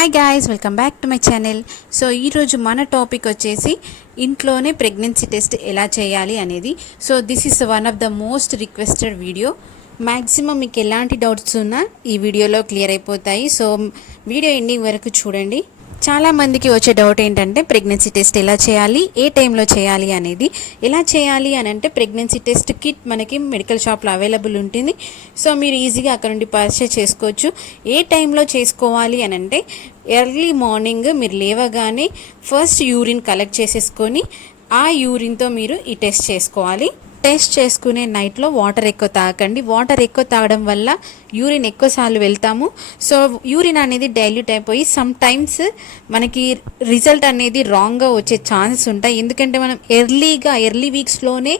Hi guys, welcome back to my channel. So ఈరోజు మన topic వచ్చేసి ఇంట్లోనే ప్రెగ్నెన్సీ టెస్ట్ ఎలా చేయాలి అనేది. So this is one of the most requested video. Maximum మీకు ఎలాంటి డౌట్స్ ఉన్నా ఈ వీడియోలో క్లియర్ అయిపోతాయి. సో వీడియో ఎండింగ్ వరకు చూడండి. చాలామందికి వచ్చే డౌట్ ఏంటంటే ప్రెగ్నెన్సీ టెస్ట్ ఎలా చేయాలి, ఏ టైంలో చేయాలి అనేది. ఎలా చేయాలి అని అంటే ప్రెగ్నెన్సీ టెస్ట్ కిట్ మనకి మెడికల్ షాప్లో అవైలబుల్ ఉంటుంది. సో మీరు ఈజీగా అక్కడ నుండి పర్చేస్ చేసుకోవచ్చు. ఏ టైంలో చేసుకోవాలి అని అంటే ఎర్లీ మార్నింగ్ మీరు లేవగానే ఫస్ట్ యూరిన్ కలెక్ట్ చేసేసుకొని ఆ యూరిన్తో మీరు ఈ టెస్ట్ చేసుకోవాలి. టెస్ట్ చేసుకునే నైట్లో వాటర్ ఎక్కువ తాగండి. వాటర్ ఎక్కువ తాగడం వల్ల యూరిన్ ఎక్కువసార్లు వెళ్తాము. సో యూరిన్ అనేది డైల్యూట్ అయిపోయి సమ్ టైమ్స్ మనకి రిజల్ట్ అనేది రాంగ్గా వచ్చే ఛాన్సెస్ ఉంటాయి. ఎందుకంటే మనం ఎర్లీ వీక్స్లోనే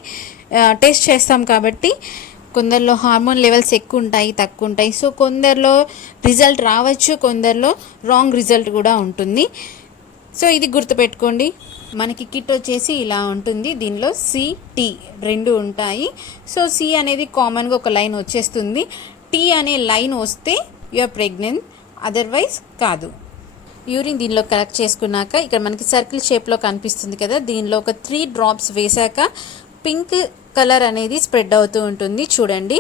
టెస్ట్ చేస్తాం కాబట్టి కొందరిలో హార్మోన్ లెవెల్స్ ఎక్కువ ఉంటాయి, తక్కువ ఉంటాయి. సో కొందరిలో రిజల్ట్ రావచ్చు, కొందరిలో రాంగ్ రిజల్ట్ కూడా ఉంటుంది. సో ఇది గుర్తుపెట్టుకోండి. మనకి కిట్ వచ్చేసి ఇలా ఉంటుంది. దీనిలో సి, టీ రెండు ఉంటాయి. సో సి అనేది కామన్గా ఒక లైన్ వచ్చేస్తుంది. టీ అనే లైన్ వస్తే యూఆర్ ప్రెగ్నెంట్, అదర్వైజ్ కాదు. యూరిన్ దీనిలో కలెక్ట్ చేసుకున్నాక ఇక్కడ మనకి సర్కిల్ షేప్లో కనిపిస్తుంది కదా, దీనిలో ఒక 3 డ్రాప్స్ వేసాక పింక్ కలర్ అనేది స్ప్రెడ్ అవుతూ ఉంటుంది చూడండి.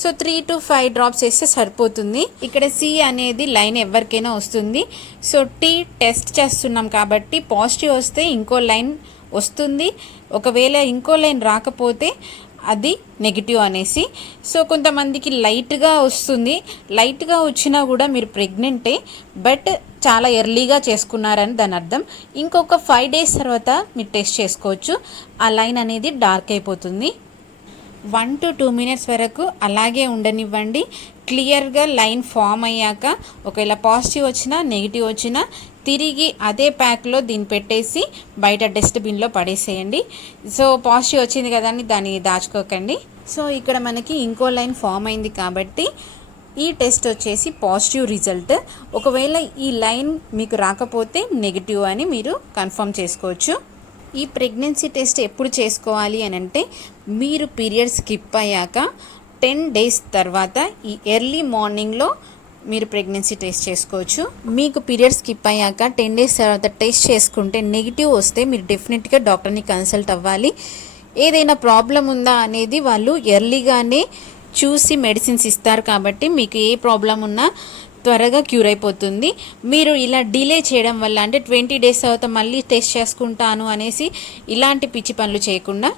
సో 3 to 5 డ్రాప్స్ వేస్తే సరిపోతుంది. ఇక్కడ సి అనేది లైన్ ఎవరికైనా వస్తుంది. సో టీ టెస్ట్ చేస్తున్నాం కాబట్టి పాజిటివ్ వస్తే ఇంకో లైన్ వస్తుంది, ఒకవేళ ఇంకో లైన్ రాకపోతే అది నెగిటివ్ అనేసి. సో కొంతమందికి లైట్గా వస్తుంది. లైట్గా వచ్చినా కూడా మీరు ప్రెగ్నెంటే, బట్ చాలా ఎర్లీగా చేసుకున్నారని దాని అర్థం. ఇంకొక 5 days తర్వాత మీరు టెస్ట్ చేసుకోవచ్చు. ఆ లైన్ అనేది డార్క్ అయిపోతుంది. 1 to 2 minutes వరకు అలాగే ఉండనివ్వండి. క్లియర్గా లైన్ ఫామ్ అయ్యాక ఒకవేళ పాజిటివ్ వచ్చినా నెగిటివ్ వచ్చినా తిరిగి అదే ప్యాక్లో దీన్ని పెట్టేసి బయట డస్ట్బిన్లో పడేసేయండి. సో పాజిటివ్ వచ్చింది కదా అని దాన్ని దాచుకోకండి. సో ఇక్కడ మనకి ఇంకో లైన్ ఫామ్ అయింది కాబట్టి ఈ టెస్ట్ వచ్చేసి పాజిటివ్ రిజల్ట్. ఒకవేళ ఈ లైన్ మీకు రాకపోతే నెగిటివ్ అని మీరు కన్ఫర్మ్ చేసుకోవచ్చు. ఈ ప్రెగ్నెన్సీ టెస్ట్ ఎప్పుడు చేసుకోవాలి అని అంటే మీరు పీరియడ్ స్కిప్ అయ్యాక 10 days తర్వాత ఈ ఎర్లీ మార్నింగ్లో మీరు ప్రెగ్నెన్సీ టెస్ట్ చేసుకోవచ్చు. మీకు పీరియడ్ స్కిప్ అయ్యాక 10 days తర్వాత టెస్ట్ చేసుకుంటే నెగిటివ్ వస్తే మీరు డెఫినెట్గా డాక్టర్ని కన్సల్ట్ అవ్వాలి. ఏదైనా ప్రాబ్లం ఉందా అనేది వాళ్ళు ఎర్లీగానే చూసి మెడిసిన్స్ ఇస్తారు కాబట్టి మీకు ఏ ప్రాబ్లం ఉన్నా త్వరగా క్యూర్ అయిపోతుంది. మీరు ఇలా డిలే చేయడం వల్ల అంటే 20 days తర్వాత మళ్ళీ టెస్ట్ చేసుకుంటాను అనేసి ఇలాంటి పిచ్చి పనులు చేయకుండా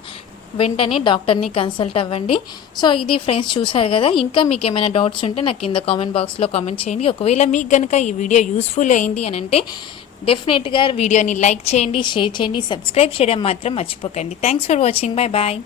వెంటనే డాక్టర్ని కన్సల్ట్ అవ్వండి. సో ఇది ఫ్రెండ్స్, చూసారు కదా. ఇంకా మీకు ఏమైనా డౌట్స్ ఉంటే నాకు కింద కామెంట్ బాక్స్లో కామెంట్ చేయండి. ఒకవేళ మీకు కనుక ఈ వీడియో యూస్ఫుల్ అయింది అని అంటే డెఫినెట్గా వీడియోని లైక్ చేయండి, షేర్ చేయండి, సబ్స్క్రైబ్ చేయడం మాత్రం మర్చిపోకండి. Thanks for watching. Bye bye.